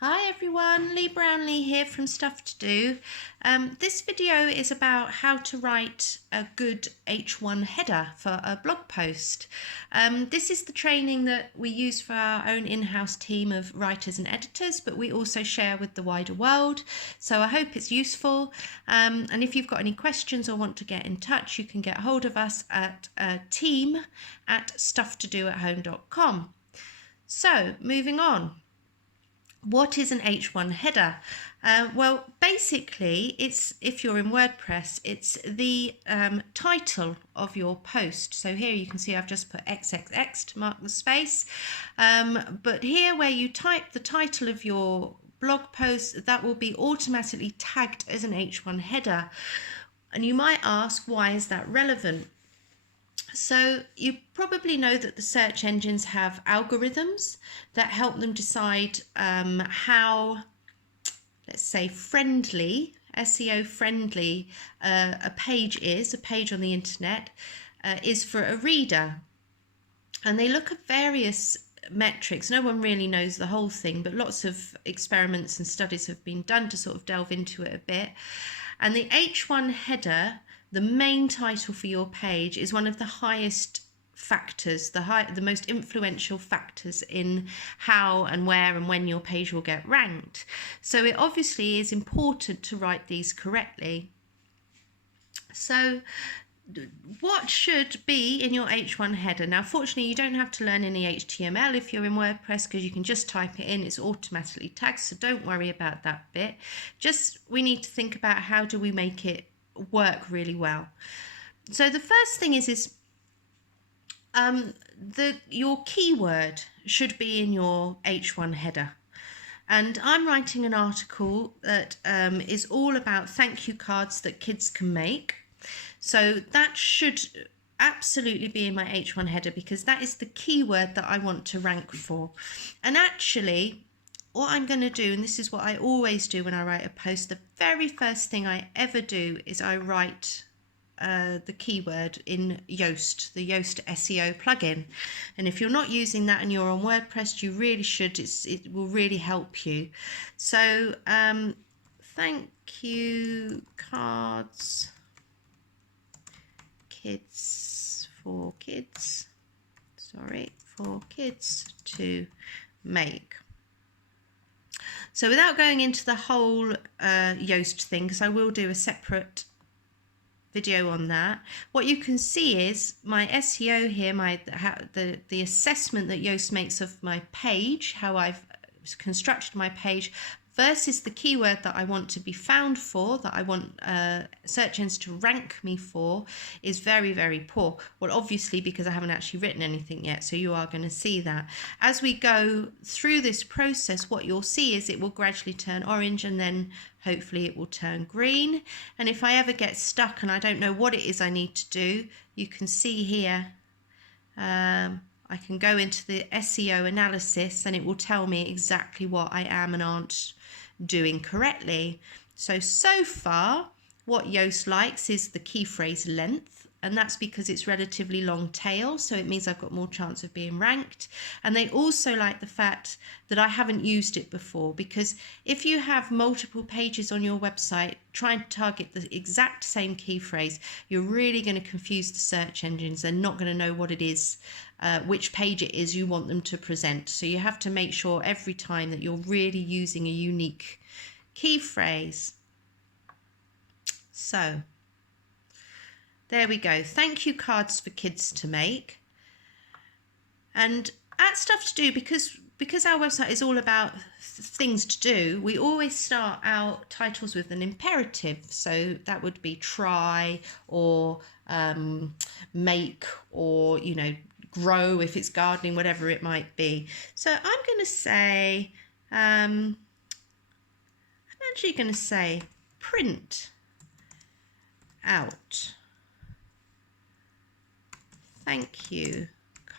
Hi everyone, Lee Brownlee here from Stuff to Do. This video is about how to write a good H1 header for a blog post. This is the training that we use for our own in-house team of writers and editors, but we also share with the wider world. So I hope it's useful. And if you've got any questions or want to get in touch, you can get hold of us at team@stufftodoathome.com. So moving on. What is an H1 header? Well, basically, it's, if you're in WordPress, it's the title of your post. So here you can see I've just put XXX to mark the space. But here where you type the title of your blog post, that will be automatically tagged as an H1 header. And you might ask, why is that relevant? So you probably know that the search engines have algorithms that help them decide how, let's say, friendly, SEO friendly a page on the internet is for a reader. And they look at various metrics. No one really knows the whole thing, but lots of experiments and studies have been done to sort of delve into it a bit. And the H1 header, the main title for your page, is one of the highest factors, the most influential factors in how and where and when your page will get ranked. So it obviously is important to write these correctly. So what should be in your H1 header? Now, fortunately, you don't have to learn any HTML if you're in WordPress, because you can just type it in. It's automatically tagged, so don't worry about that bit. Just we need to think about how do we make it work really well. So the first thing is your keyword should be in your H1 header. And I'm writing an article that is all about thank you cards that kids can make. So that should absolutely be in my H1 header, because that is the keyword that I want to rank for. And actually, what I'm going to do, and this is what I always do when I write a post, the very first thing I ever do is I write the keyword in Yoast, the Yoast SEO plugin. And if you're not using that and you're on WordPress, you really should. It will really help you. So thank you cards for kids to make. So without going into the whole Yoast thing, because I will do a separate video on that, what you can see is my SEO here, the assessment that Yoast makes of my page, how I've constructed my page, versus the keyword that I want to be found for, that I want search engines to rank me for, is very, very poor. Well, obviously, because I haven't actually written anything yet, so you are going to see that. As we go through this process, what you'll see is it will gradually turn orange, and then hopefully it will turn green. And if I ever get stuck and I don't know what it is I need to do, you can see here, I can go into the SEO analysis and it will tell me exactly what I am and aren't doing correctly. So far, what Yoast likes is the key phrase length, and that's because it's relatively long tail, so it means I've got more chance of being ranked. And they also like the fact that I haven't used it before, because if you have multiple pages on your website trying to target the exact same key phrase, you're really going to confuse the search engines. They're not going to know what it is, which page it is you want them to present. So you have to make sure every time that you're really using a unique key phrase. So there we go. Thank you cards for kids to make. And at Stuff to Do, because our website is all about things to do, we always start our titles with an imperative. So that would be try, or make, or, you know, grow if it's gardening, whatever it might be. So I'm going to say, I'm actually going to say print out thank you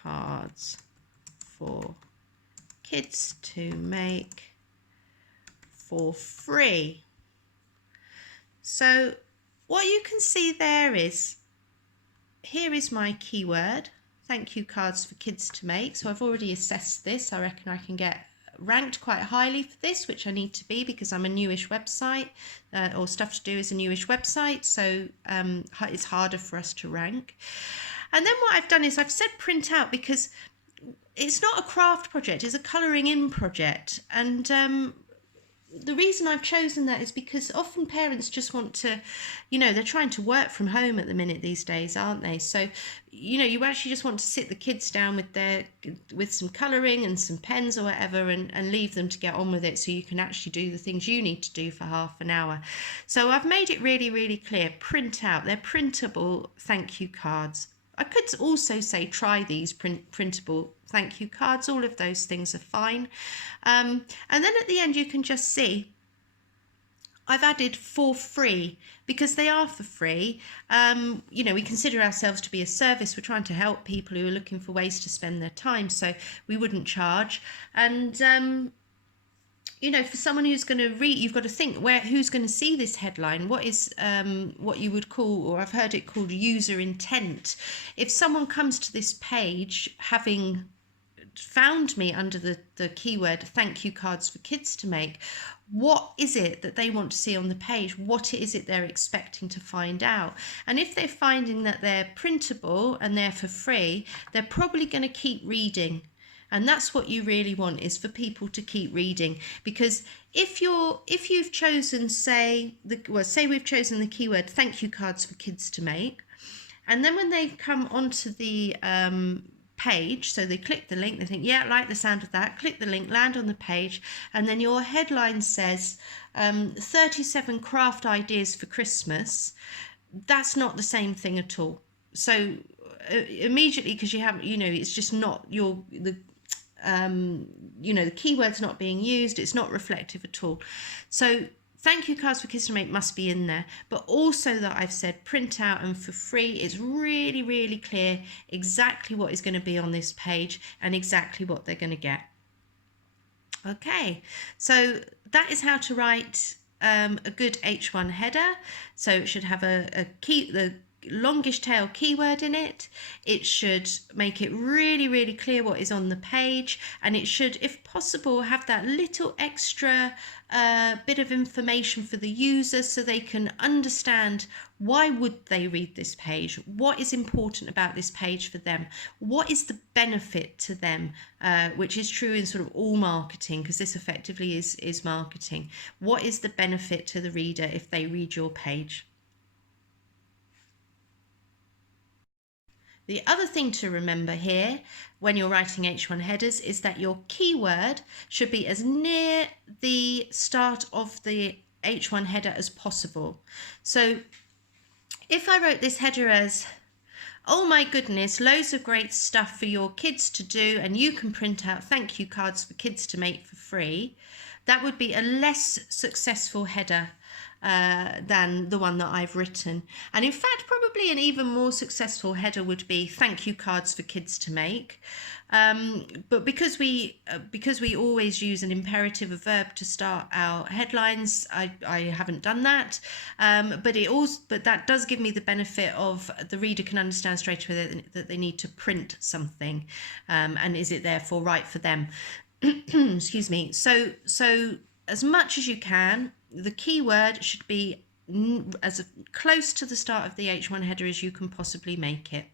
cards for kids to make for free. So what you can see there is, here is my keyword, thank you cards for kids to make. So I've already assessed this. I reckon I can get ranked quite highly for this, which I need to be because I'm a newish website, or Stuff to Do is a newish website, so it's harder for us to rank. And then what I've done is I've said print out because it's not a craft project, it's a colouring in project. And the reason I've chosen that is because often parents just want to, they're trying to work from home at the minute these days, aren't they? So, you actually just want to sit the kids down with some colouring and some pens or whatever, and leave them to get on with it, so you can actually do the things you need to do for half an hour. So I've made it really, really clear, print out. They're printable thank you cards. I could also say try these printable thank you cards. All of those things are fine. And then at the end you can just see I've added for free, because they are for free. We consider ourselves to be a service. We're trying to help people who are looking for ways to spend their time, so we wouldn't charge. And for someone who's going to read, you've got to think who's going to see this headline. What is what you would call, or I've heard it called, user intent. If someone comes to this page having found me under the keyword thank you cards for kids to make, what is it that they want to see on the page? What is it they're expecting to find out? And if they're finding that they're printable and they're for free, they're probably going to keep reading. And that's what you really want, is for people to keep reading. Because if you've chosen, say we've chosen the keyword thank you cards for kids to make, and then when they come onto the page, so they click the link, they think, yeah, I like the sound of that, click the link, land on the page, and then your headline says 37 craft ideas for Christmas, that's not the same thing at all. So immediately, because you haven't, it's just not the keyword's not being used, it's not reflective at all. So thank you cards for kids to make must be in there, but also that I've said print out and for free. It's really, really clear exactly what is going to be on this page and exactly what they're going to get. Okay, so that is how to write a good H1 header. So it should have the longish tail keyword in it. It should make it really, really clear what is on the page, and it should, if possible, have that little extra bit of information for the user, so they can understand why would they read this page, what is important about this page for them, what is the benefit to them, which is true in sort of all marketing, because this effectively is marketing. What is the benefit to the reader if they read your page? The other thing to remember here when you're writing H1 headers is that your keyword should be as near the start of the H1 header as possible. So if I wrote this header as, oh my goodness, loads of great stuff for your kids to do, and you can print out thank you cards for kids to make for free, that would be a less successful header than the one that I've written. And in fact, probably an even more successful header would be thank you cards for kids to make. But because we always use an imperative, a verb, to start our headlines, I haven't done that. But that does give me the benefit of the reader can understand straight away that they need to print something, and is it therefore right for them? Excuse me. So as much as you can, the keyword should be as close to the start of the H1 header as you can possibly make it.